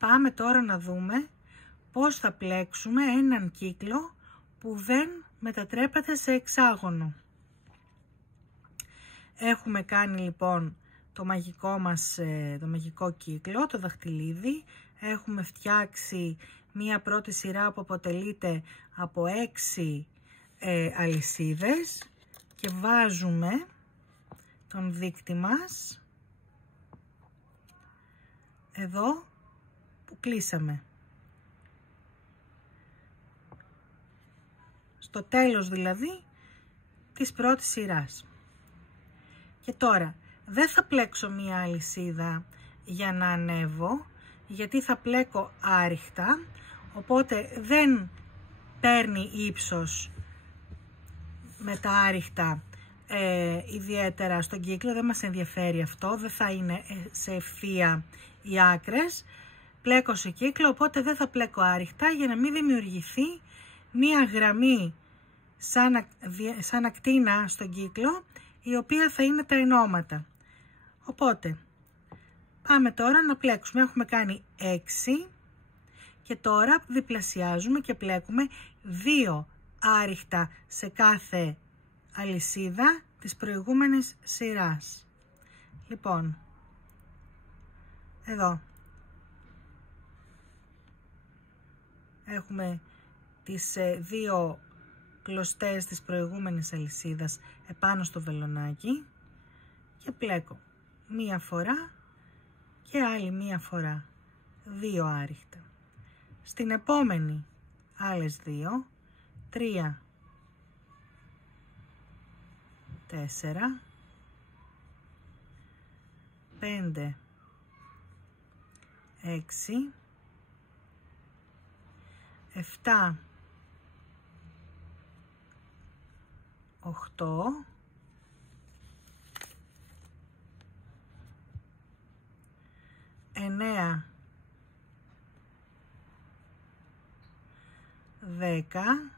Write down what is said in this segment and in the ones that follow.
Πάμε τώρα να δούμε πώς θα πλέξουμε έναν κύκλο που δεν μετατρέπεται σε εξάγωνο. Έχουμε κάνει λοιπόν το μαγικό κύκλο, το δαχτυλίδι. Έχουμε φτιάξει μία πρώτη σειρά που αποτελείται από 6 αλυσίδες και βάζουμε τον δείκτη μας εδώ που κλείσαμε. Στο τέλος δηλαδή της πρώτης σειράς. Και τώρα δεν θα πλέξω μία αλυσίδα για να ανέβω, γιατί θα πλέκω άριχτα, οπότε δεν παίρνει ύψος με τα άριχτα ιδιαίτερα στον κύκλο, δεν μας ενδιαφέρει αυτό, δεν θα είναι σε ευθεία οι άκρες. Πλέκω σε κύκλο, οπότε δεν θα πλέκω άριχτα για να μην δημιουργηθεί μία γραμμή σαν ακτίνα στον κύκλο, η οποία θα είναι τα ενώματα. Οπότε πάμε τώρα να πλέξουμε. Έχουμε κάνει 6 και τώρα διπλασιάζουμε και πλέκουμε 2 άριχτα σε κάθε αλυσίδα της προηγούμενης σειράς. Λοιπόν, εδώ έχουμε τις 2 κλωστές της προηγούμενης αλυσίδας επάνω στο βελονάκι και πλέκω μία φορά και άλλη μία φορά, 2 άριχτα. Στην επόμενη άλλες 2, 3, 4, 5, 6, 7, 8, 9, 10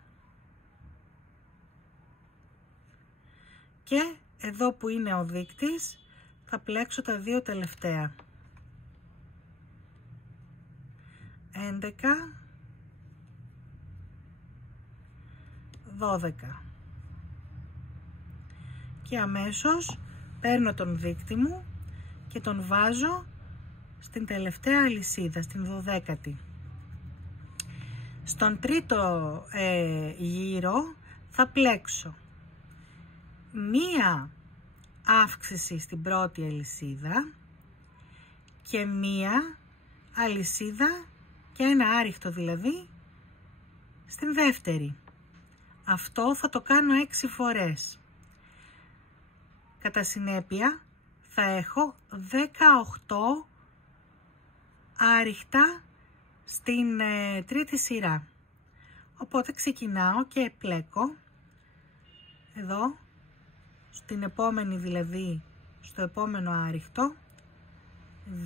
και εδώ που είναι ο δείκτης θα πλέξω τα 2 τελευταία. 11, 12 και αμέσως παίρνω τον δείκτη μου και τον βάζω στην τελευταία αλυσίδα, στην 12η. Στον τρίτο γύρο θα πλέξω μία αύξηση στην πρώτη αλυσίδα και μία αλυσίδα και ένα άριχτο δηλαδή στην δεύτερη. Αυτό θα το κάνω 6 φορές. Κατά συνέπεια θα έχω 18 άριχτα στην τρίτη σειρά. Οπότε ξεκινάω και πλέκω εδώ στην επόμενη, δηλαδή στο επόμενο άριχτο,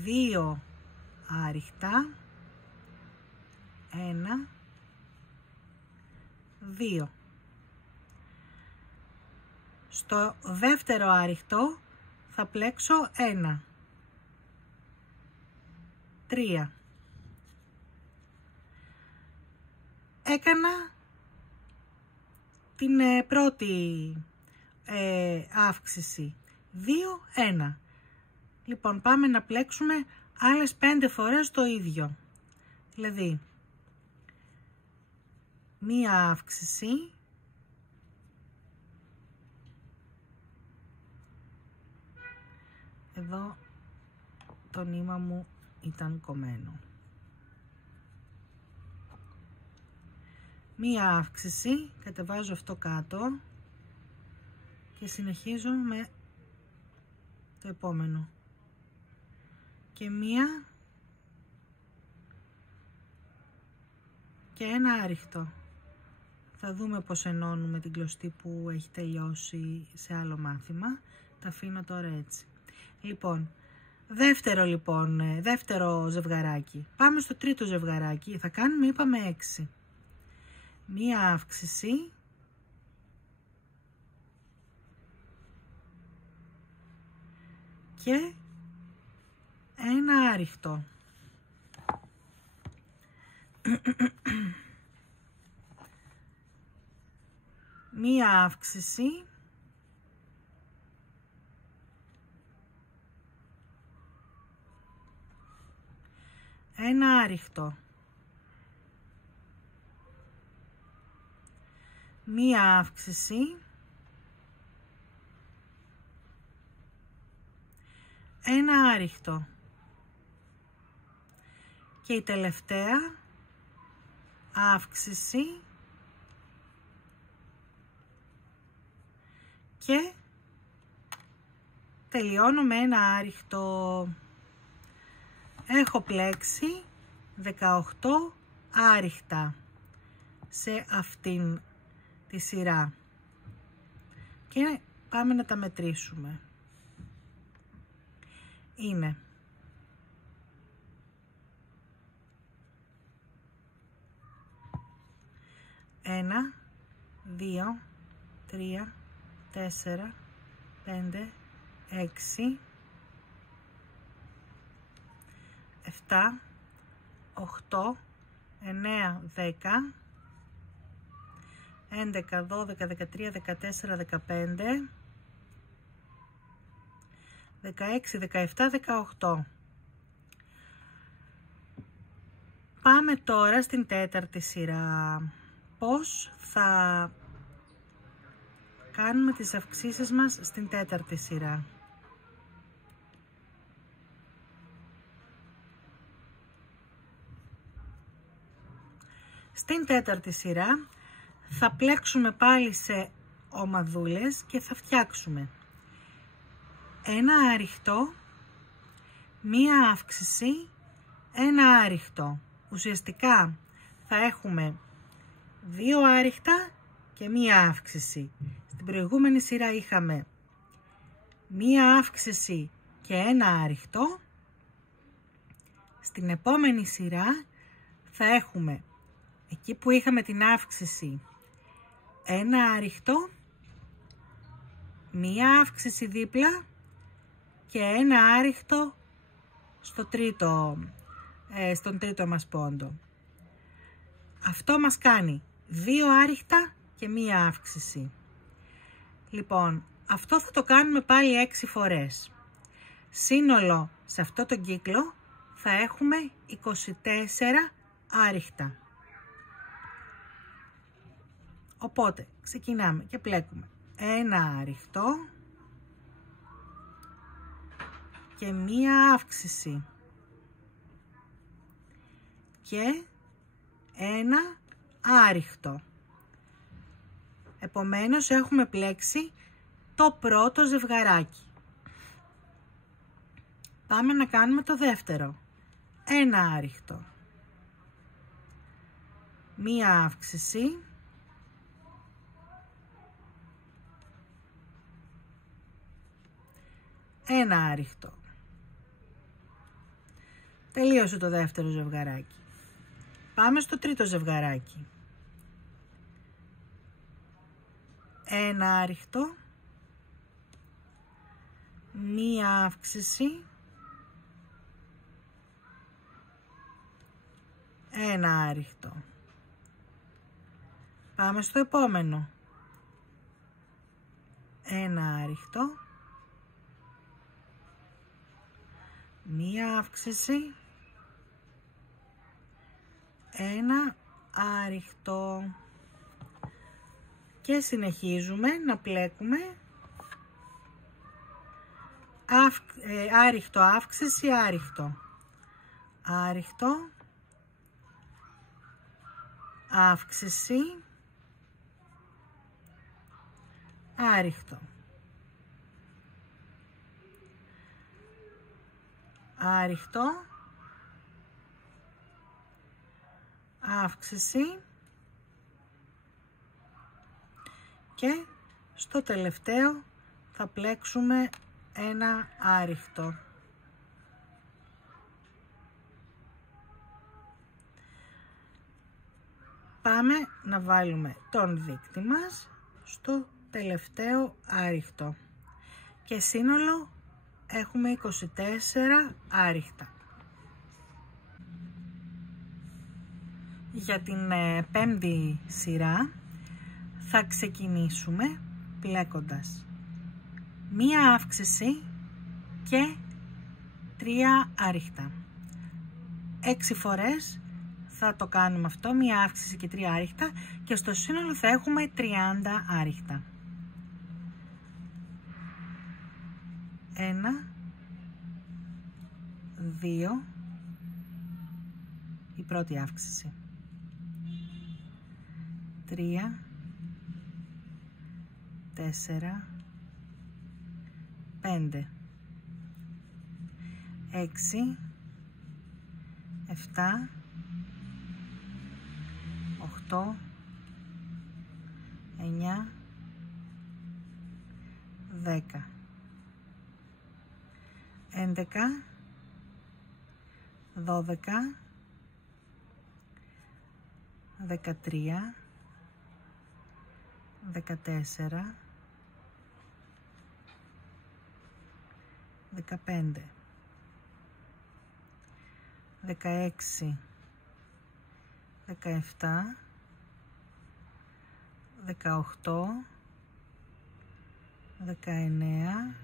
2 άριχτα, 1, 2. Στο δεύτερο άριχτο θα πλέξω 1, 3. Έκανα την πρώτη αύξηση, 2, 1. Λοιπόν, πάμε να πλέξουμε άλλες 5 φορές το ίδιο. Δηλαδή, μία αύξηση, εδώ το νήμα μου ήταν κομμένο. Μία αύξηση, κατεβάζω αυτό κάτω και συνεχίζω με το επόμενο. Και μία και ένα άριχτο. Θα δούμε πώς ενώνουμε την κλωστή που έχει τελειώσει σε άλλο μάθημα. Τα αφήνω τώρα έτσι. Λοιπόν, δεύτερο ζευγαράκι. Πάμε στο τρίτο ζευγαράκι. Θα κάνουμε, είπαμε, 6. Μία αύξηση. Και ένα άριχτο. μία αύξηση, ένα άριχτο, μία αύξηση, ένα άριχτο και η τελευταία αύξηση και τελειώνω με ένα άριχτο. Έχω πλέξει 18 άριχτα σε αυτήν τη σειρά και πάμε να τα μετρήσουμε. Είναι 1, 2, 3, 4, 5, 6, 7, 8, 9, 10, 11, 12, 13, 14, 15, 16, 17, 18. Πάμε τώρα στην τέταρτη σειρά. Πώς θα κάνουμε τις αυξήσεις μας στην τέταρτη σειρά? Στην τέταρτη σειρά θα πλέξουμε πάλι σε ομαδούλες και θα φτιάξουμε ένα άριχτο, μία αύξηση, ένα άριχτο. Ουσιαστικά θα έχουμε δύο άριχτα και μία αύξηση. Στην προηγούμενη σειρά είχαμε μία αύξηση και ένα άριχτο. Στην επόμενη σειρά θα έχουμε εκεί που είχαμε την αύξηση ένα άριχτο, μία αύξηση δίπλα και ένα άριχτο στον τρίτο μας πόντο. Αυτό μας κάνει δύο άριχτα και μία αύξηση. Λοιπόν, αυτό θα το κάνουμε πάλι 6 φορές. Σύνολο σε αυτό το κύκλο θα έχουμε 24 άριχτα. Οπότε ξεκινάμε και πλέκουμε ένα άριχτο και μία αύξηση και ένα άριχτο. Επομένως έχουμε πλέξει το πρώτο ζευγαράκι. Πάμε να κάνουμε το δεύτερο. Ένα άριχτο, μία αύξηση ένα άριχτο. Τελείωσε το δεύτερο ζευγαράκι. Πάμε στο τρίτο ζευγαράκι. Ένα άριχτο, μία αύξηση, ένα άριχτο. Πάμε στο επόμενο. Ένα άριχτο, μία αύξηση, ένα άριχτο. Και συνεχίζουμε να πλέκουμε άριχτο, αύξηση, άριχτο, άριχτο, αύξηση, άριχτο, άριχτο, αύξηση και στο τελευταίο θα πλέξουμε ένα άριχτο. Πάμε να βάλουμε τον δείκτη μας στο τελευταίο άριχτο και σύνολο έχουμε 24 άριχτα. Για την πέμπτη σειρά θα ξεκινήσουμε πλέκοντας μία αύξηση και 3 άριχτα. 6 φορές θα το κάνουμε αυτό, μία αύξηση και 3 άριχτα, και στο σύνολο θα έχουμε 30 άριχτα. 1, 2, η πρώτη αύξηση, 3, 4, 5, 6, 7, 8, 9, 10, 11, 12, 13, 14, 15, 16, 17, 18, 19,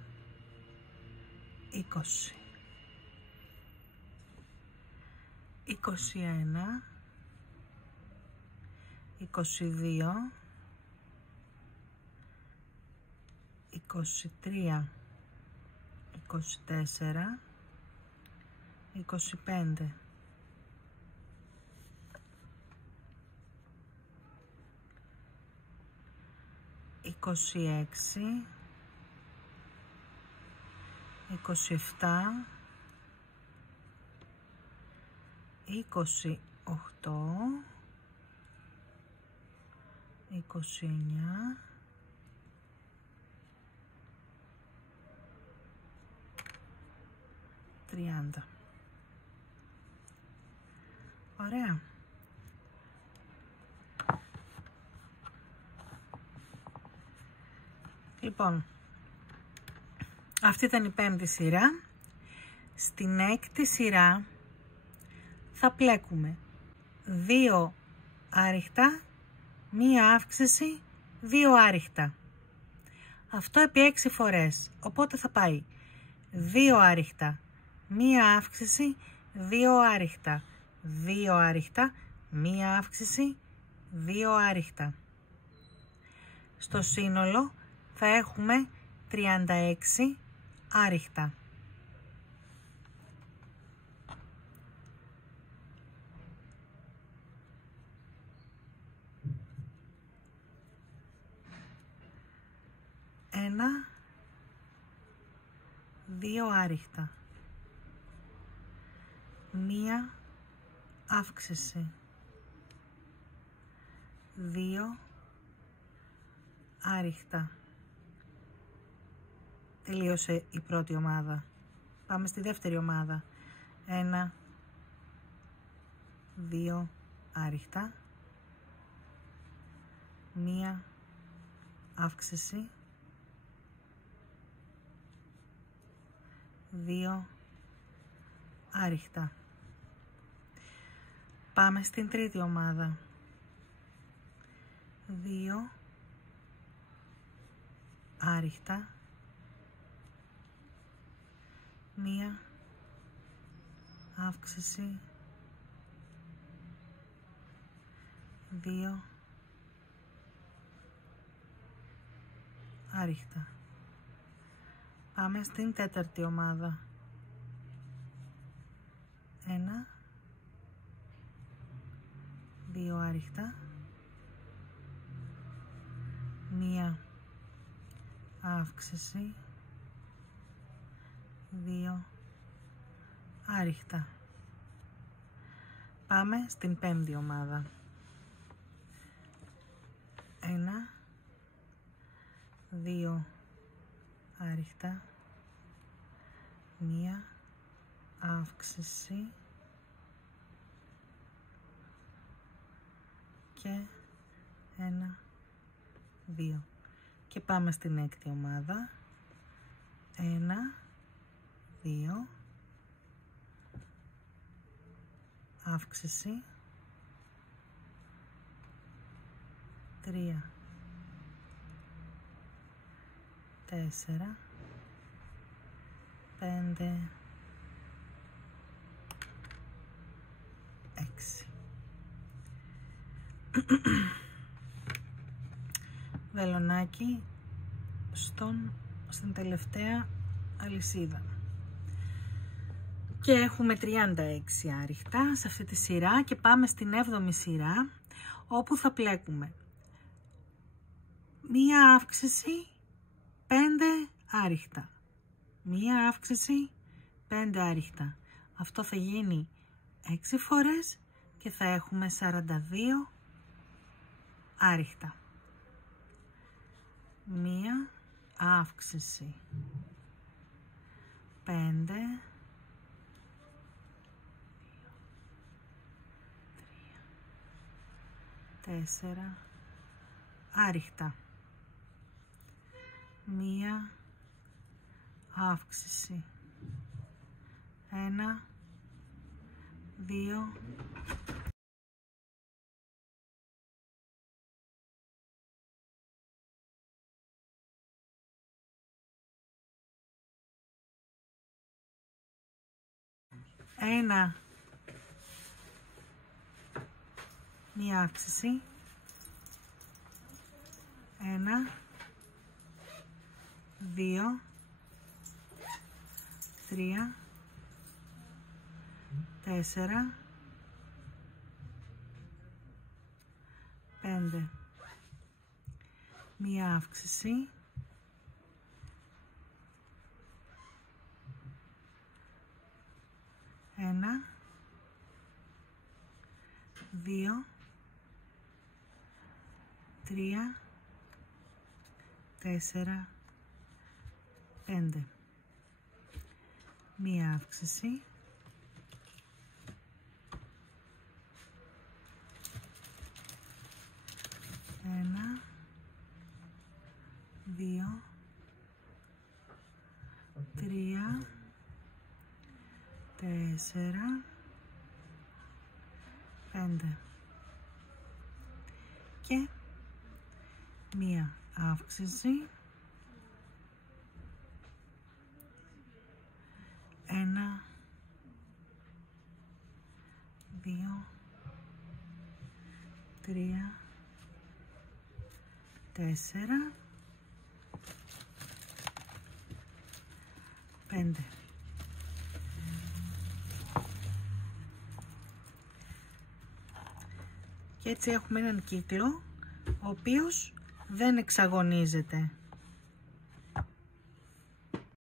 20, 21, 22, 23, 24, 25, 26, 27, 28, 29, 30. Ωραία. Λοιπόν, αυτή ήταν η πέμπτη σειρά. Στην έκτη σειρά θα πλέκουμε 2 άριχτα, μία αύξηση, 2 άριχτα. Αυτό επί 6 φορές. Οπότε θα πάει 2 άριχτα, μία αύξηση, 2 άριχτα, 2 άριχτα, μία αύξηση, 2 άριχτα. Στο σύνολο θα έχουμε 36 άριχτα. Ένα, 2 άριχτα, μία αύξηση, 2 άριχτα. Τελείωσε η πρώτη ομάδα. Πάμε στη δεύτερη ομάδα. 1, 2 άριχτα, μία αύξηση, 2 άριχτα. Πάμε στην τρίτη ομάδα. 2 άριχτα, μία αύξηση, 2 άριχτα. Πάμε στην τέταρτη ομάδα. 1, 2 άριχτα, μία αύξηση, 2 άριχτα. Πάμε στην πέμπτη ομάδα. 1, 2 άριχτα, μία αύξηση και 1, 2. Και πάμε στην έκτη ομάδα. 1, 2, αύξηση, 3, 4, 5, 6. Βελονάκι στην τελευταία αλυσίδα. Και έχουμε 36 άριχτα σε αυτή τη σειρά και πάμε στην 7η σειρά, όπου θα πλέκουμε μία αύξηση 5 άριχτα, μία αύξηση 5 άριχτα. Αυτό θα γίνει 6 φορές και θα έχουμε 42 άριχτα. Μία αύξηση 5, 4 άριχτα. Μία αύξηση 1, 2, 1, μία αύξηση 1, 2, 3, 4, 5, μία αύξηση 1, 2, 3, 4, 5, μία αύξηση 1, 2, 3, 4, 5 και μία αύξηση 1, 2, 3, 4, 5. Και έτσι έχουμε έναν κύκλο ο οποίος δεν εξαγωνίζεται.